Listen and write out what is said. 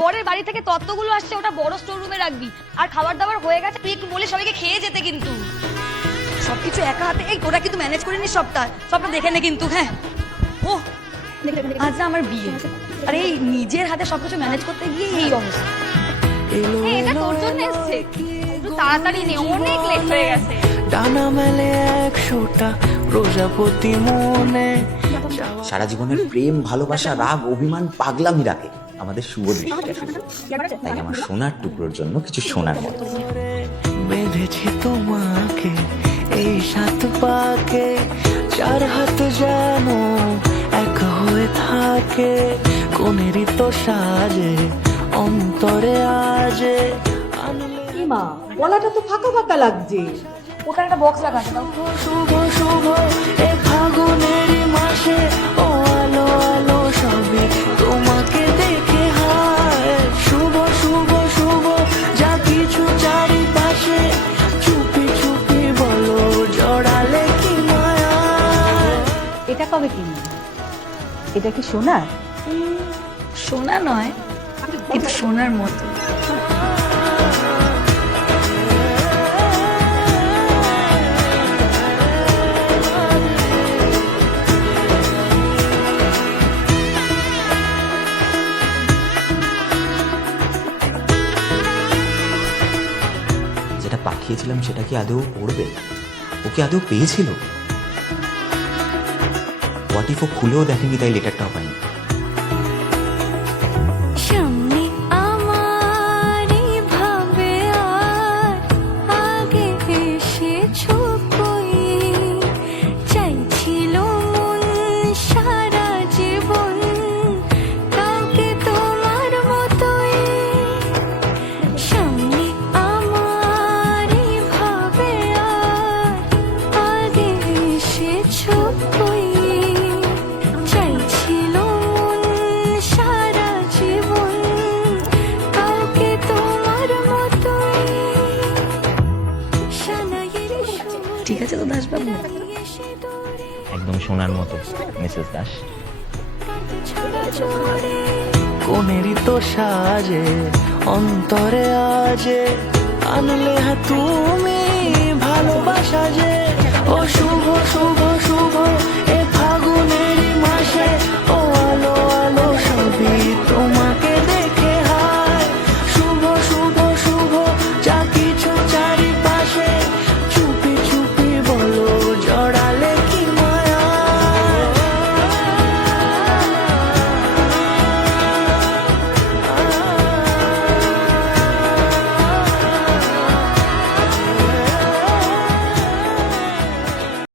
বরের বাড়ি থেকে তত্ত্বগুলো আসছে, ওটা বড় স্টোর রুমে রাখবি। আর খাবার দাবার হয়ে গেছে, তুই একটু বলে সবাইকে খেয়ে যেতে কিন্তু। সবকিছু একা হাতে, এই তোরা কিন্তু ম্যানেজ করে নিস সবটা দেখে নে কিন্তু। হ্যাঁ, ও আজ না আমার বিয়ে, আর এই নিজের হাতে সবকিছু ম্যানেজ করতে গিয়ে এই অবস্থা। এটা তোর জন্য এসছে, একটু তাড়াতাড়ি নে, অনেক লেট হয়ে গেছে। ডানা মেলে 100টা প্রজাপতি মনে। সারা জীবনের প্রেম, ভালোবাসা, রাগ, অভিমান, পাগলামি রাখে আমাদের শুভ দৃষ্টিটা শুধু। তাই আমার সোনার টুকরোর জন্য কিছু সোনার মতো বেঁধেছি তোমাকে এই 7 পাকে, 4 হাত যেন এক হয়ে থাকে। কোনেরই তো সাজে অন্তরে আজে মা, গলাটা তো ফাঁকা ফাঁকা লাগছে। ওখানে একটা বক্স রাখা আছে, দাও। শুভ শুভ এ ফাগুনেরই মাসে, ও আলো আলো সবে তোমাকে দেখে হায়। শুভ শুভ শুভ যা কিছু চারিপাশে, চুপি চুপি বলো জড়ালে কি মায়া। এটা কবে কিনলি? এটা কি সোনার? সোনা নয়, কিন্তু সোনার মতো। যেটা পাঠিয়েছিলাম সেটা কি আদৌ পড়বে? ও কি আদৌ পেয়েছিল? হোয়াট ইফ ও খুলেও দেখেনি, তাই লেটারটাও পাইনি। সামনে আমারই ভাবে আর আগে এসেছো কই, চাইছিল মন সারা জীবন কাউকে তোমার মতোই। সামনে আমারই ভাবে আর আগে এসেছো কই, চাইছিল মন সারা জীবন কাউকে তোমার মতোই। সানাইয়ের সুর ঠিক আছে তো দাসবাবু? এসে দূরে একদম সোনার মতো মিসেস দাস। ছড়া জোরে কোনেরই তো সাজে অন্তরে আজে, আনলে হ্যাঁ তুমি